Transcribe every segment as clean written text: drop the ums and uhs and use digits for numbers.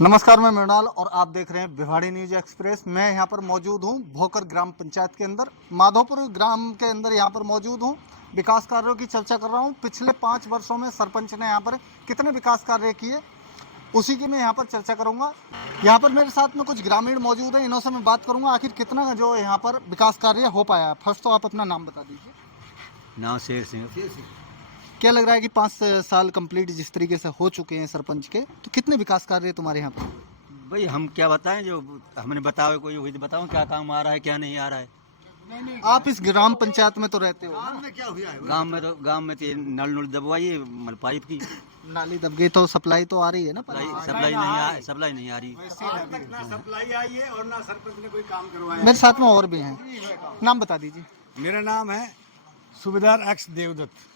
नमस्कार, मैं मृणाल और आप देख रहे हैं भिवाड़ी न्यूज एक्सप्रेस। मैं यहाँ पर मौजूद हूँ भोकर ग्राम पंचायत के अंदर, माधोपुर ग्राम के अंदर यहाँ पर मौजूद हूँ। विकास कार्यों की चर्चा कर रहा हूँ। पिछले 5 वर्षों में सरपंच ने यहाँ पर कितने विकास कार्य किए, उसी की मैं यहाँ पर चर्चा करूँगा। यहाँ पर मेरे साथ में कुछ ग्रामीण मौजूद हैं, इन्हों से मैं बात करूँगा आखिर कितना जो यहाँ पर विकास कार्य हो पाया। फर्स्ट तो आप अपना नाम बता दीजिए। नाम शेर सिंह। क्या लग रहा है कि 5 साल कंप्लीट जिस तरीके से हो चुके हैं सरपंच के, तो कितने विकास कार्य तुम्हारे यहाँ पर? भाई हम क्या बताएं, जो हमने बताओ कोई वही तो बताओ क्या काम आ रहा है क्या नहीं आ रहा है। आप इस ग्राम पंचायत में तो रहते हो, गांव में क्या हुआ है? गांव में तो ये नल नुल दबवाई मतलब पाइप की नाली दब गई तो सप्लाई तो आ रही है ना? सप्लाई नहीं आ रही। आज तक ना सप्लाई आई है और ना सरपंच ने कोई काम करवाया। मेरे साथ में और भी हैं, नाम बता दीजिए। मेरा नाम है सूबेदार एक्स देवदत्त।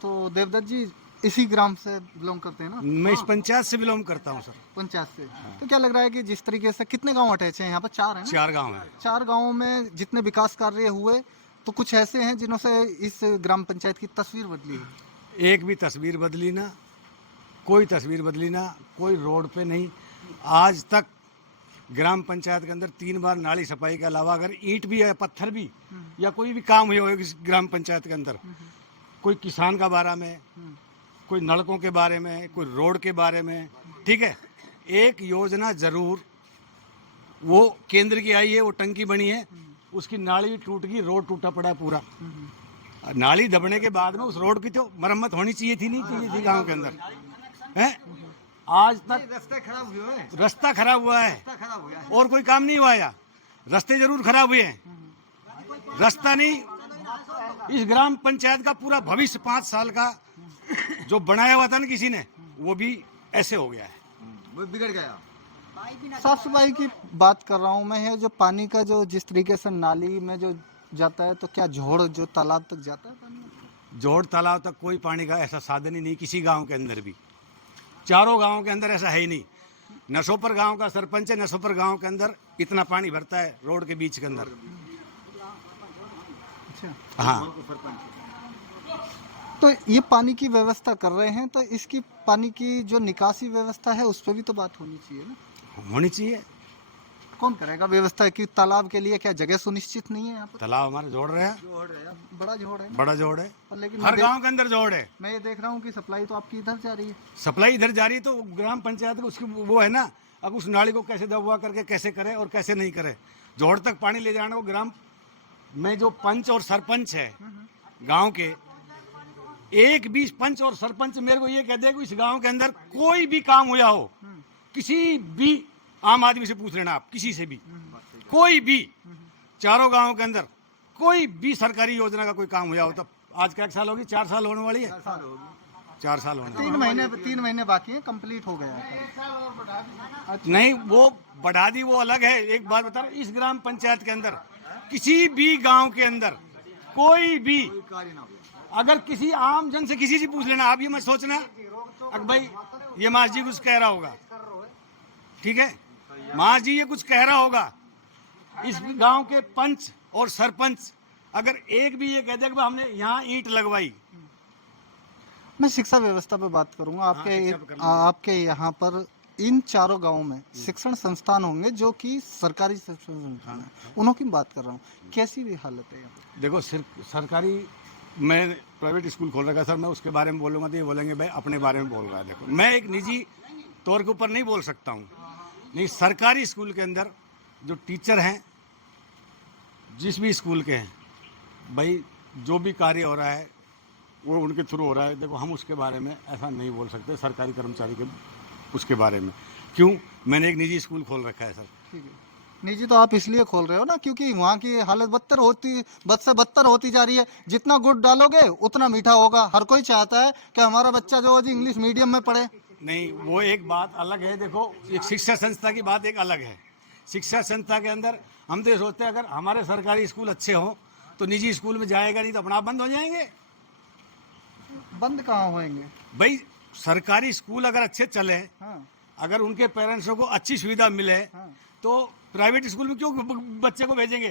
तो देवदत्त जी इसी ग्राम से बिलोंग करते हैं ना? मैं इस पंचायत से बिलोंग करता हूँ सर। पंचायत से। तो क्या लग रहा है कि जिस तरीके से कितने गांव अटैच हैं यहाँ पर? 4 हैं ना? 4 गांव है। 4 गांवों में जितने विकास कार्य हुए तो कुछ ऐसे हैं जिन्हों से इस ग्राम पंचायत की तस्वीर बदली है। एक भी तस्वीर बदली ना, कोई तस्वीर बदली ना, कोई रोड पे नहीं। आज तक ग्राम पंचायत के अंदर 3 बार नाली सफाई के अलावा अगर ईंट भी है, पत्थर भी या कोई भी काम हुआ हो इस ग्राम पंचायत के अंदर, कोई किसान का बारे में, कोई नलकों के बारे में, कोई रोड के बारे में, ठीक है, एक योजना जरूर वो केंद्र की आई है, वो टंकी बनी है, उसकी नाली टूट गई, रोड टूटा पड़ा पूरा। नाली दबने के बाद में उस रोड की तो मरम्मत होनी चाहिए थी, नहीं चाहिए थी गांव के अंदर है। आज तक रास्ता खराब हुआ है और कोई काम नहीं हुआ है। रास्ते जरूर खराब हुए हैं, रास्ता नहीं। इस ग्राम पंचायत का पूरा भविष्य 5 साल का जो बनाया हुआ था ना किसी ने, वो भी ऐसे हो गया है, वो बिगड़ गया। साफ सफाई की बात कर रहा हूँ मैं। है जो पानी का जो जिस तरीके से नाली में जो जाता है, तो क्या जोड़ जो तालाब तक जाता है पानी? जोड़ तालाब तक कोई पानी का ऐसा साधन ही नहीं किसी गांव के अंदर भी। 4 गांव के अंदर ऐसा है ही नहीं। नसोपर गांव का सरपंच है, नसोपर गांव के अंदर इतना पानी भरता है रोड के बीच के अंदर। अच्छा, हाँ, तो ये पानी की व्यवस्था कर रहे हैं, तो इसकी पानी की जो निकासी व्यवस्था है उस पर भी तो बात होनी चाहिए ना? होनी चाहिए। कौन करेगा व्यवस्था की? तालाब के लिए क्या जगह सुनिश्चित नहीं है यहाँ पर? तालाब हमारे जोड़ रहे हैं, बड़ा जोड़ है ना? बड़ा जोड़ है, पर लेकिन हर गांव के अंदर जोड़ है। मैं ये देख रहा हूँ कि सप्लाई तो आपकी इधर जा रही है। सप्लाई इधर जा रही है तो ग्राम पंचायत को उसकी वो है ना, अब उस नाली को कैसे दबवा करके कैसे करे और कैसे नहीं करे। जोड़ तक पानी ले जाना को ग्राम में जो पंच और सरपंच है गांव के, एक भी पंच और सरपंच मेरे को ये कह दे कि इस गांव के अंदर कोई भी काम हुआ हो, किसी भी आम आदमी से पूछ लेना आप, किसी से भी, कोई भी 4 गांव के अंदर कोई भी सरकारी योजना का कोई काम हुआ हो, तो आज का 1 साल होगी, 4 साल होने वाली है, 4 साल होने 3 महीने बाकी है, कंप्लीट हो गया है। नहीं, वो बढ़ा दी, वो अलग है। एक बात बता रहा हूं, इस ग्राम पंचायत के अंदर किसी भी गांव के अंदर कोई भी, अगर किसी आम जन से किसी से पूछ लेना आप, ये मत सोचना अगर भाई ये मास जी कुछ कह रहा होगा, ठीक है, मास जी ये कुछ कह रहा होगा। इस गांव के पंच और सरपंच अगर एक भी ये कह दे कि हमने यहाँ ईंट लगवाई। मैं शिक्षा व्यवस्था पे बात करूंगा। आपके यहाँ पर इन 4 गांवों में शिक्षण संस्थान होंगे जो कि सरकारी शिक्षण संस्थान है, उन्हों की बात कर रहा हूँ। कैसी भी हालत है यहाँ पर? देखो, सिर्फ सरकारी, मैं प्राइवेट स्कूल खोल रखा सर, मैं उसके बारे में बोलूँगा तो ये बोलेंगे भाई अपने बारे में बोल रहा है। देखो, मैं एक निजी तौर के ऊपर नहीं बोल सकता हूँ, नहीं, सरकारी स्कूल के अंदर जो टीचर हैं, जिस भी स्कूल के हैं, भाई जो भी कार्य हो रहा है वो उनके थ्रू हो रहा है। देखो, हम उसके बारे में ऐसा नहीं बोल सकते सरकारी कर्मचारी के उसके बारे में। क्यों? मैंने एक निजी स्कूल खोल रखा है सर। ठीक है, निजी तो आप इसलिए खोल रहे हो ना क्योंकि वहाँ की हालत बद से बदतर होती जा रही है। जितना गुड़ डालोगे उतना मीठा होगा। हर कोई चाहता है कि हमारा बच्चा जो है इंग्लिश मीडियम में पढ़े। नहीं, वो एक बात अलग है। देखो, एक शिक्षा संस्था की बात एक अलग है। शिक्षा संस्था के अंदर हम तो ये सोचते हैं अगर हमारे सरकारी स्कूल अच्छे हों तो निजी स्कूल में जाएगा नहीं तो अपना आप बंद हो जाएंगे। बंद कहाँ होंगे भाई? सरकारी स्कूल अगर अच्छे चले, हाँ, अगर उनके पेरेंट्सों को अच्छी सुविधा मिले, हाँ। तो प्राइवेट स्कूल में क्यों बच्चे को भेजेंगे?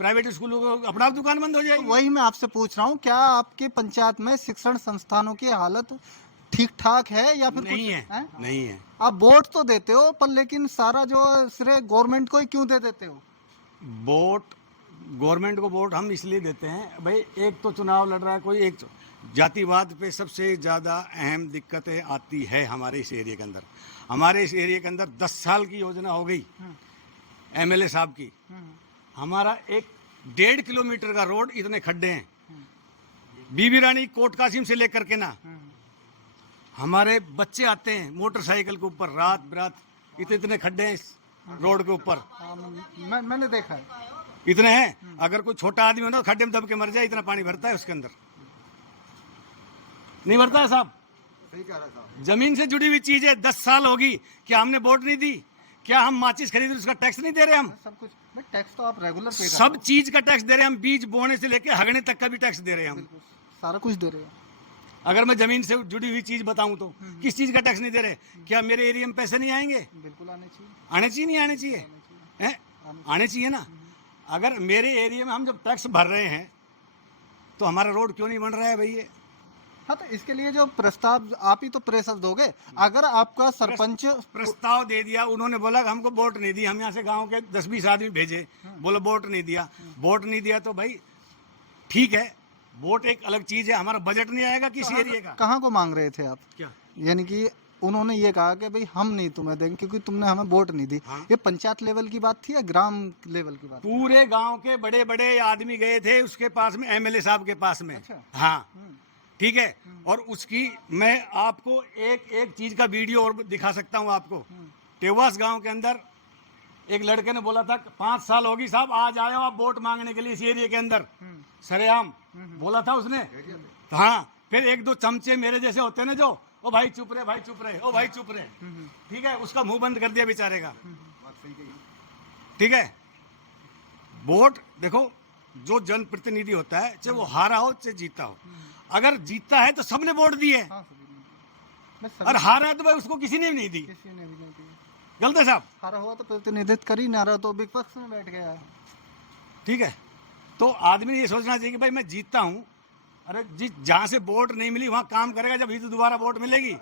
प्राइवेट स्कूलों को अपना आप दुकान बंद हो जाएगी। वही मैं आपसे पूछ रहा हूँ, क्या आपके पंचायत में शिक्षण संस्थानों की हालत ठीक ठाक है या फिर नहीं कुछ है, हैं? नहीं है। आप वोट तो देते हो पर लेकिन सारा जो श्रेय गवर्नमेंट को ही क्यों दे देते हो? वोट गवर्नमेंट को वोट हम इसलिए देते हैं भाई, एक तो चुनाव लड़ रहा है कोई, एक जातिवाद पे सबसे ज़्यादा अहम दिक्कतें आती है हमारे इस एरिया के अंदर। हमारे इस एरिया के अंदर 10 साल की योजना हो गई एमएलए साहब की, हमारा 1.5 किलोमीटर का रोड इतने खड्डे हैं, बीबी रानी कोट कासिम से लेकर के ना, हमारे बच्चे आते हैं मोटरसाइकिल के ऊपर रात बिरात, इतने खड्डे हैं इस रोड के ऊपर, मैंने देखा है। इतने हैं। अगर कोई छोटा आदमी हो ना खड्डे में दब के मर जाए, इतना पानी भरता है उसके अंदर, नहीं भरता है साहब। जमीन से जुड़ी हुई चीज है, 10 साल होगी, क्या हमने वोट नहीं दी? क्या हम माचिस खरीद उसका टैक्स नहीं दे रहे? हम सब कुछ टैक्स तो आप रेगुलर पे सब चीज का टैक्स दे रहे हैं, हम बीज बोने से लेके हगने तक का भी टैक्स दे रहे हैं हम। सारा कुछ दे रहे हो। अगर मैं जमीन से जुड़ी हुई चीज बताऊं तो किस चीज का टैक्स नहीं दे रहे? क्या मेरे एरिया में पैसे नहीं आएंगे? बिल्कुल आने चाहिए। आने चाहिए, नहीं आने चाहिए? हैं? आने चाहिए ना। अगर मेरे एरिया में हम जब टैक्स भर रहे हैं तो हमारा रोड क्यों नहीं बन रहा है भैया? हाँ, तो इसके लिए जो प्रस्ताव आप ही तो प्रेशर दोगे। अगर आपका सरपंच प्रस्ताव दे दिया, उन्होंने बोला कि हमको वोट नहीं दी, हम यहाँ से गांव के 10-20 आदमी भेजे, बोलो वोट नहीं दिया। वोट नहीं दिया तो भाई ठीक है, वोट एक अलग चीज है, हमारा बजट नहीं आएगा किसी एरिया का। कहाँ को मांग रहे थे आप? क्या? यानी कि उन्होंने ये कहा कि भाई हम नहीं तुम्हें देंगे क्योंकि तुमने हमें वोट नहीं दी। हाँ। ये पंचायत लेवल की बात थी या ग्राम लेवल की बात? पूरे गांव के बड़े बड़े आदमी गए थे उसके पास में, एमएलए साहब के पास में। अच्छा। हाँ, ठीक है। और उसकी मैं आपको एक एक चीज का वीडियो और दिखा सकता हूँ आपको। टेवास गांव के अंदर एक लड़के ने बोला था 5 साल होगी साहब, आज आए हो आप वोट मांगने के लिए इस एरिया के अंदर, सरेआम बोला था उसने। तो हाँ, फिर 1-2 चमचे मेरे जैसे होते ना जो, ओ भाई चुप रहे, भाई चुप रहे, ओ भाई चुप रहे, ठीक है, उसका मुंह बंद कर दिया बेचारे का। ठीक है, वोट देखो, जो जनप्रतिनिधि होता है, चाहे वो हारा हो चाहे जीता हो, अगर जीतता है तो सबने वोट दिए, हाँ, बस और हारा है तो भाई उसको किसी ने भी नहीं दी। किसी ने भी नहीं दी। गलत है साहब? हारा हुआ तो प्रतिनिधित्व कर ही ना रहा तो विपक्ष में बैठ गया है। ठीक है, तो आदमी ये सोचना चाहिए कि भाई मैं जीतता हूँ, अरे जहाँ से वोट नहीं मिली वहाँ काम करेगा, जब ही तो दोबारा वोट मिलेगी।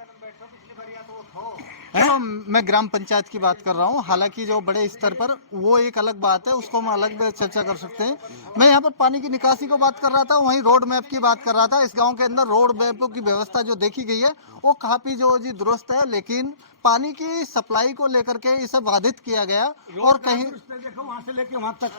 तो मैं ग्राम पंचायत की बात कर रहा हूँ, हालांकि जो बड़े स्तर पर वो एक अलग बात है, उसको हम अलग चर्चा कर सकते हैं। मैं यहाँ पर पानी की निकासी को बात कर रहा था, वहीं रोड मैप की बात कर रहा था। इस गांव के अंदर रोड मैप की व्यवस्था जो देखी गई है वो काफी जो जी दुरुस्त है, लेकिन पानी की सप्लाई को लेकर के इसे बाधित किया गया। और कहीं देखो वहाँ से लेके वहाँ तक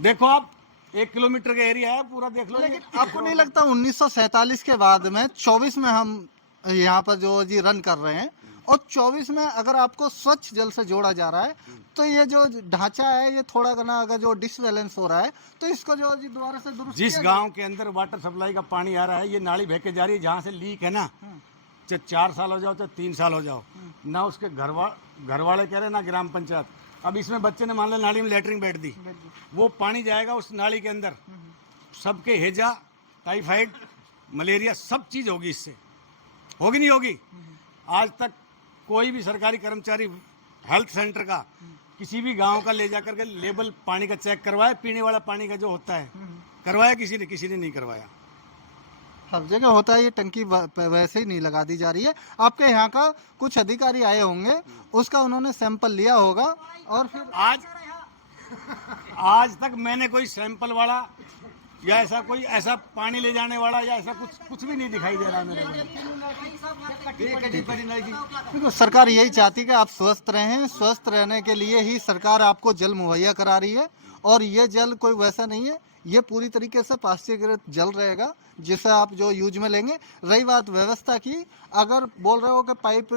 देखो आप, 1 किलोमीटर का एरिया है पूरा, देख लो। लेकिन आपको नहीं लगता 1947 के बाद में 24 में हम यहाँ पर जो जी रन कर रहे हैं, और 24 में अगर आपको स्वच्छ जल से जोड़ा जा रहा है तो ये जो ढांचा है ये थोड़ा करना, अगर जो डिसबैलेंस हो रहा है तो इसको जो जी दोबारा से दुरुस्त जिस किया गांव के अंदर वाटर सप्लाई का पानी आ रहा है, ये नाली बह के जा रही है, जहाँ से लीक है ना, चाहे 4 साल हो जाओ चाहे 3 साल हो जाओ ना, उसके घर वाले कह रहे ना ग्राम पंचायत, अब इसमें बच्चे ने मान लो नाली में लेटरिन बैठ दी, वो पानी जाएगा उस नाली के अंदर, सबके हेजा, टाइफाइड, मलेरिया, सब चीज होगी इससे, होगी नहीं होगी? आज तक कोई भी सरकारी कर्मचारी हेल्थ सेंटर का किसी भी गांव का ले जाकर के लेवल पानी का चेक करवाया, पीने वाला पानी का जो होता है, करवाया किसी ने नहीं करवाया। हर जगह होता है, ये टंकी वैसे ही नहीं लगा दी जा रही है। आपके यहाँ का कुछ अधिकारी आए होंगे, उसका उन्होंने सैंपल लिया होगा, और फिर आज तक मैंने कोई सैंपल वाला या ऐसा पानी ले जाने वाला या ऐसा कुछ भी नहीं दिखाई दे रहा मेरे को। देखो, सरकार यही चाहती है कि आप स्वस्थ रहें, स्वस्थ रहने के लिए ही सरकार आपको जल मुहैया करा रही है, और ये जल कोई वैसा नहीं है, ये पूरी तरीके से पाश्चीकृत जल रहेगा जिसे आप जो यूज में लेंगे। रही बात व्यवस्था की, अगर बोल रहे हो कि पाइप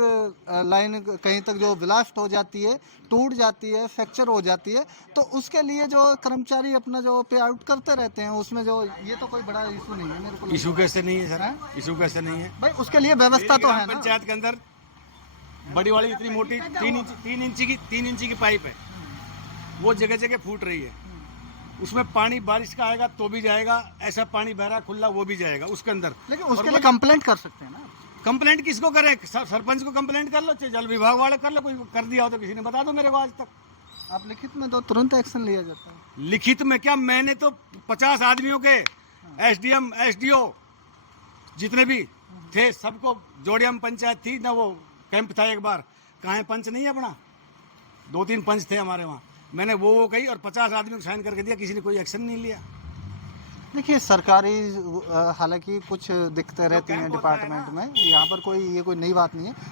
लाइन कहीं तक जो ब्लास्ट हो जाती है, टूट जाती है, फ्रैक्चर हो जाती है, तो उसके लिए जो कर्मचारी अपना जो पे आउट करते रहते हैं, उसमें जो ये तो कोई बड़ा इशू नहीं है मेरे को। इशू कैसे नहीं है सर? इशू कैसे नहीं है भाई? उसके लिए व्यवस्था तो है ना। पंचायत के अंदर बड़ी वाली इतनी मोटी 3 इंची की पाइप है, वो जगह जगह फूट रही है, उसमें पानी बारिश का आएगा तो भी जाएगा, ऐसा पानी बह रहा खुला वो भी जाएगा उसके अंदर। लेकिन उसके लिए कंप्लेंट कर सकते हैं ना। कंप्लेंट किसको करें? सरपंच को कंप्लेंट कर लो, चाहे जल विभाग वाले कर लो, कोई कर दिया हो तो किसी ने बता दो मेरे को। आज तक आप लिखित में तो तुरंत एक्शन लिया जाता है। लिखित में क्या, मैंने तो 50 आदमियों के, एसडीएम, एसडीओ, जितने भी थे, सबको जोड़िया में पंचायत थी ना, वो कैंप था एक बार, कहाँ है पंच नहीं है अपना, 2-3 पंच थे हमारे वहाँ, मैंने वो कही और 50 आदमी को साइन करके दिया, किसी ने कोई एक्शन नहीं लिया। देखिए सरकारी हालांकि कुछ दिक्कतें रहती हैं कैंप होता है डिपार्टमेंट ना। में, यहाँ पर कोई ये कोई नई बात नहीं है।